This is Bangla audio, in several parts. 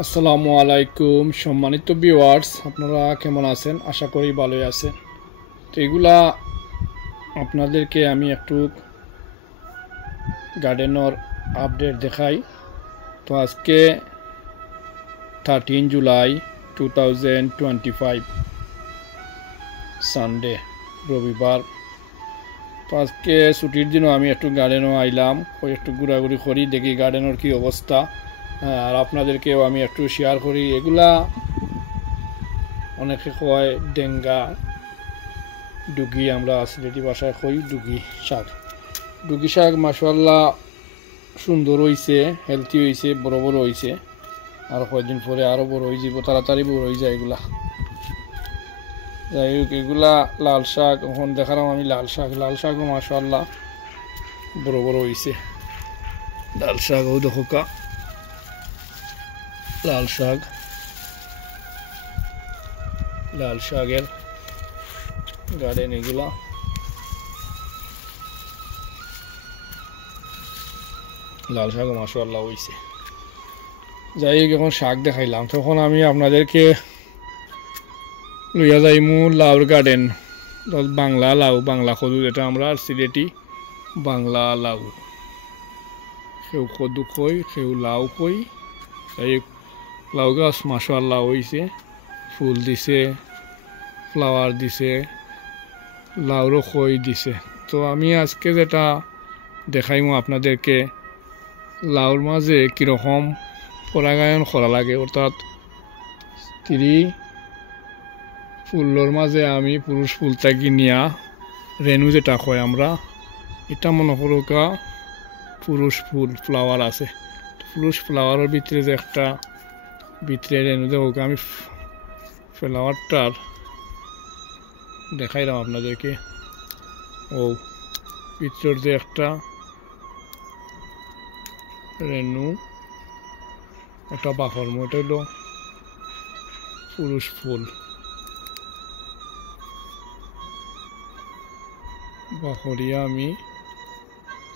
আসসালামু আলাইকুম সম্মানিত ভিউয়ার্স, আপনারা কেমন আছেন? আশা করি ভালোই আছেন। তো এগুলা আপনাদেরকে আমি একটু গার্ডেনের আপডেট দেখাই। তো আজকে 13 জুলাই 2025 সানডে, রবিবার। তো আজকে ছুটির দিনও আমি একটু গার্ডেনও আইলাম, ওই একটু ঘোরাঘুরি করি, দেখি গার্ডেনের কি অবস্থা, আর আপনাদেরকেও আমি একটু শেয়ার করি। এগুলা অনেকে কয় ডেঙ্গা ডুগি, আমরা সিলেটি ভাষায় কই ডুগি শাক। ডুগি শাক মাশাআল্লাহ সুন্দর হয়েছে, হেলথি হয়েছে, বড় বড় হয়েছে। আর কয়েকদিন পরে আরও বড় হয়ে যাব, তাড়াতাড়ি বড় হয়ে যায় এগুলা। যাই হোক, এগুলা লাল শাক এখন দেখালাম আমি। লাল শাকও মাশাআল্লাহ বড় বড় হয়েছে। লাল শাকও দেখো কা, লাল শাকের গার্ডেন এগুলা। লাল শাকও মাশাআল্লাহ হয়েছে। যাই হোক, এখন শাক দেখাইলাম, তখন আমি আপনাদেরকে লইয়া যাইমু লাউর গার্ডেন। বাংলা লাউ, বাংলা কদু, যেটা আমরা সিলেটি বাংলা লাউ, কেউ কদু কই, কেউ লাউ কই। যাই হোক, লাউ গাছ মাশাআল্লাহ হয়েছে, ফুল দিছে, ফ্লাওয়ার দিছে, লাউরও কই দিছে। তো আমি আজকে যেটা দেখাইমু আপনাদেরকে, লাউর মাঝে কীরকম পরাগায়ন করা লাগে, অর্থাৎ স্ত্রী ফুলের মাঝে আমি পুরুষ ফুলটাকে নিয়া রেণু যেটা কয় আমরা, এটা মনে করুকা পুরুষ ফুল ফ্লাওয়ার আছে। পুরুষ ফ্লাওয়ারের ভিতরে যে একটা ভিতরে রেণু দেবো, আমি ফ্লাওয়ারটার দেখাইলাম আপনাদেরকে। ও ভিতরের যে একটা রেণু, একটা বাহর মতো হইল পুরুষ ফুল। বাহরিয়া আমি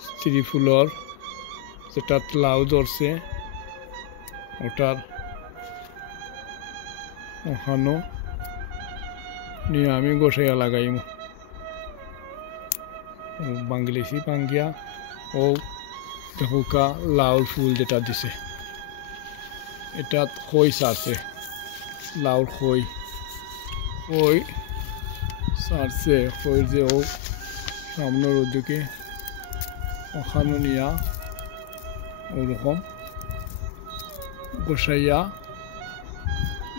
স্ত্রী ফুলর যেটা লাউ ধরছে ওটার ওখানো নিয়ে আমি গোসাইয়া লাগাইম। বাঙ্গিলেছি বাঙ্গিয়া ও দেখুকা লাউর ফুল যেটা দিছে, এটা খই সারছে, লাউর খই সারছে। খই যে ও সামনের ওদিকে ওখানো নিয়া ওরকম গোসাইয়া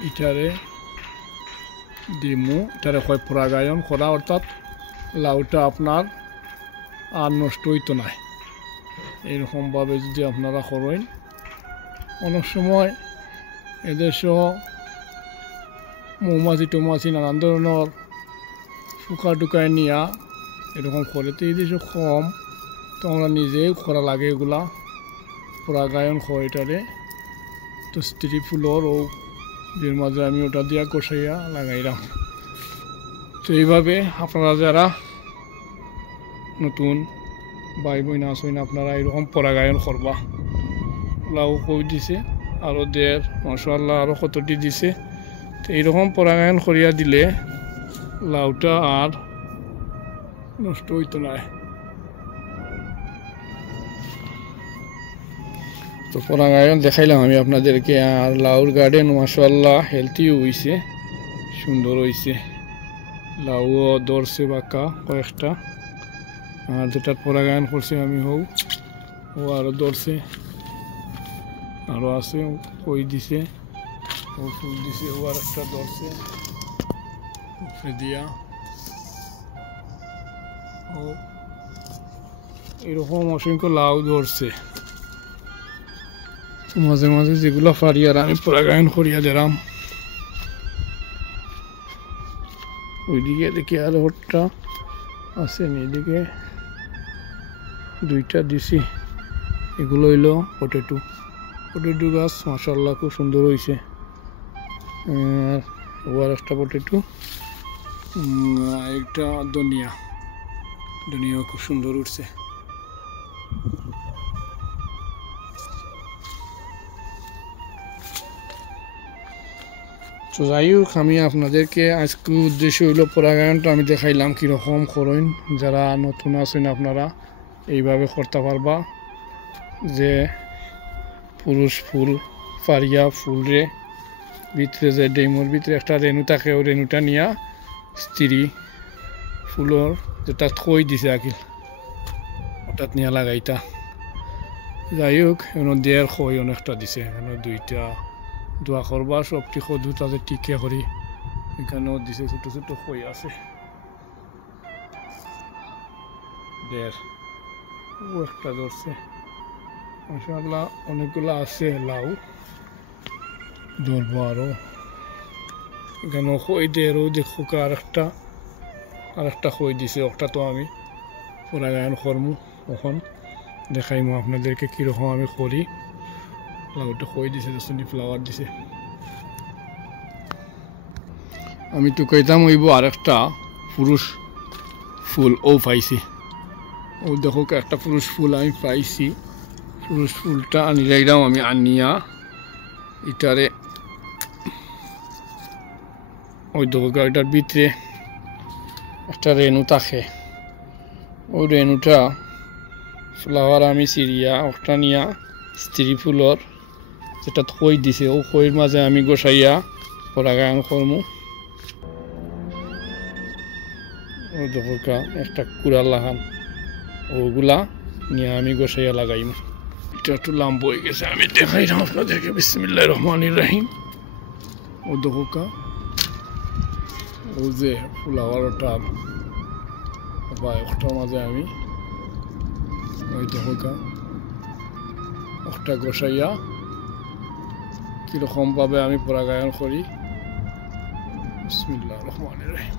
ইটারে দিমু। এটারে হয় পরাগায়ন করা, অর্থাৎ লাউটা আপনার আর নষ্ট হইতো না। এইরকমভাবে যদি আপনারা করেন, অনেক সময় এদেশও মৌমাছি টৌমাছি নানান ধরনের শুকা টুকায় নিয়া এরকম করে। তো এই দেশে কম, তো আমরা নিজেই করা লাগে এগুলা পরাগায়ন হয় এটারে। তো স্ত্রী ফুলর ও যে মাঝে আমি ওটা দিয়া কষাইয়া লাগাইলাম। তো এইভাবে আপনারা যারা নতুন ভাই বোন আসেন, আপনারা এরকম পরাগায়ন করবা। লাউ কই দিছে আরও দের মাশাআল্লাহ, আরও কতটি দিছে। তো এইরকম পরাগায়ন করিয়া দিলে লাউটা আর নষ্ট হইতো না। তো পরাগায়ন দেখাইলাম আমি আপনাদেরকে। আর লাউর গার্ডেন মাশাআল্লাহ হেলথিও হয়েছে, সুন্দর হয়েছে। লাউও ধরছে বাঁকা কয়েকটা, আর যেটার পরাগায়ন করছে আমি ও আরও ধরছে, আরও আছে, কই দিছে, ও ফুল দিছে, ও আর একটা ধরছে দিয়া। ও এরকম অসংখ্য লাউ ধরছে। মাঝে মাঝে যেগুলো পারি আর আমি পরাগায়ন করিয়া দিলাম। ওইদিকে দেখি আর একটা আছে, এদিকে দুইটা দিছি। এগুলো হইল পটেটো গাছ, মাশাআল্লাহ খুব সুন্দর হয়েছে। আর ওর একটা পটেটো, একটা ধনিয়া খুব সুন্দর উঠছে। তো যাই হোক আমি আপনাদেরকে আজকে উদ্দেশ্য হইল পরাগায়নটা আমি দেখাইলাম কীরকম করেন। যারা নতুন আছেন আপনারা এইভাবে করতে পারবা যে পুরুষ ফুল পারিয়া ফুলরে ভিতরে যে ডেমোর ভিতরে একটা রেণু থাকে ও রেণুটা নিয়া স্ত্রী ফুলর যেটা থই দিছে আকিল হঠাৎ নিয়ে লাগাইতা। যাই হোক এখানে দেড় খই অনেকটা দিছে, এখানে দুইটা দোয়া করবা সবটি সদু তাদের টিকে করি এখানেও দিছে ছোট ছোট খই আছে দেড় ও একটা ধরছে মাশাআল্লাহ অনেকগুলো আছে লাউ ধরবো আরো এখানে খই দেড়ও দেখো আরেকটা খই দিছে ওটা তো আমি পরাগায়ন করমু তখন দেখাইমু আপনাদেরকে কীরকম আমি করি। লাউটা খই দিছে শুনি ফ্লাওয়ার দিছে আমি তো কইতাম হইব আরেকটা পুরুষ ফুল ও পাইছি ও দেখো একটা পুরুষ ফুল আমি পাইছি। পুরুষ ফুলটা আনি যাইলাম আমি আনিয়া এটারে ওই দেখো এটার ভিতরে একটা রেণু থাকে ওই রেণুটা ফ্লাওয়ার আমি সিরিয়া ওটা নিয়া স্ত্রী ফুলর যেটা খই দিছে ও খইয়ের মাঝে আমি গোসাইয়া পরাগায়ন করমু। ও দেখো একটা কুড়া লাগান ওগুলা নিয়ে আমি গোসাইয়া লাগাইম। এটা একটু লাম্ব হয়ে গেছে আমি দেখাইলাম আপনাদেরকে। বিসমিল্লাহির রহমানির রহিম। ও দেখো ও যে ফ্লাওয়ারটা বা ওটার মাঝে আমি ওই দেখো একটা গোসাইয়া কিরকম ভাবে আমি পরাগায়ন করি। বিসমিল্লাহির রহমানির রহিম।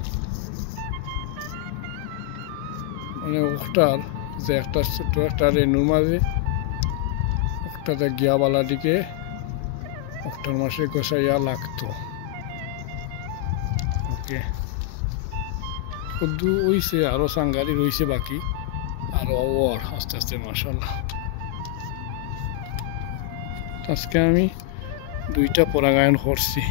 মানে ওটার যে একটা ছোট একটা রেণুর মাঝে ওটাতে গিয়াবালাটিকে ওটার মাসে গোসাইয়া লাগতো। ওকে শুধু হইছে আরো সাঙ্গারি রয়েছে বাকি আরো ওর আস্তে আস্তে মাশাআল্লাহ। আজকে আমি দুইটা পরাগায়ন করছি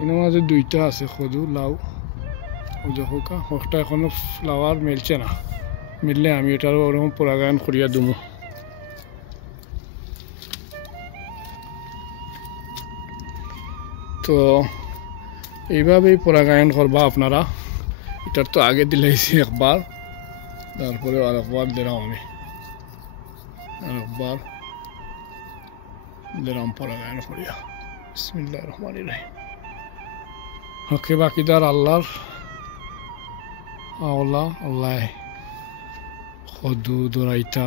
এর মাঝে দুইটা আছে সদু লাউ ও দেখো একটা এখনো ফ্লাওয়ার মেলছে না, মিললে আমি এটারও ওরকম পরাগায়ন করিয়া দেবো। তো এইভাবেই পরাগায়ন করবা আপনারা। এটার তো আগে দিলাইছি একবার, তারপরে আরেকবার দিলাম আমি আরেকবার দিলাম পরাগায়ন করিয়া। বিসমিল্লাহির রহমানির রহিম। ওকে বাকিদার আল্লাহর আওলা আল্লাহ সদু দরাইতা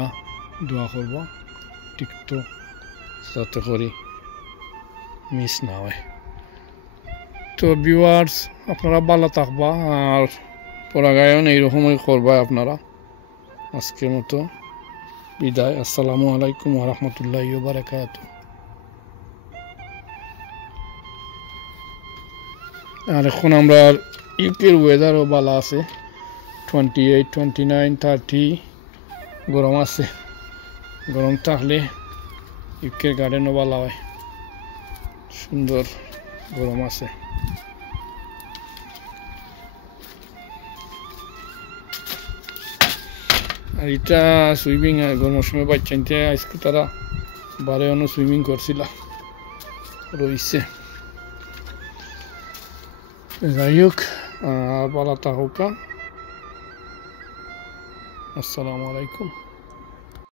দোয়া করবা টিকতো যাতে করি মিস না হয়। তো ভিউয়ার্স আপনারা ভালো থাকবা আর পরাগায়ন এইরকমই করবা আপনারা। আজকের মতো বিদায়। আসসালামু আলাইকুম ওয়া রাহমাতুল্লাহি ওয়া বারাকাতুহু। আর এখন আমরা ইউকের ওয়েদারও ভালো আছে, 28, 29, 30 গরম আছে। গরম থাকলে ইউকের গার্ডেনও ভালো হয়, সুন্দর গরম আছে। আর এটা সুইমিং গরমের সময় বাচ্চাইতে আজকে তারা বারে অন্য সুইমিং করছিল রয়েছে। যাই হোক ভালো থাকুক। আসসালামু আলাইকুম।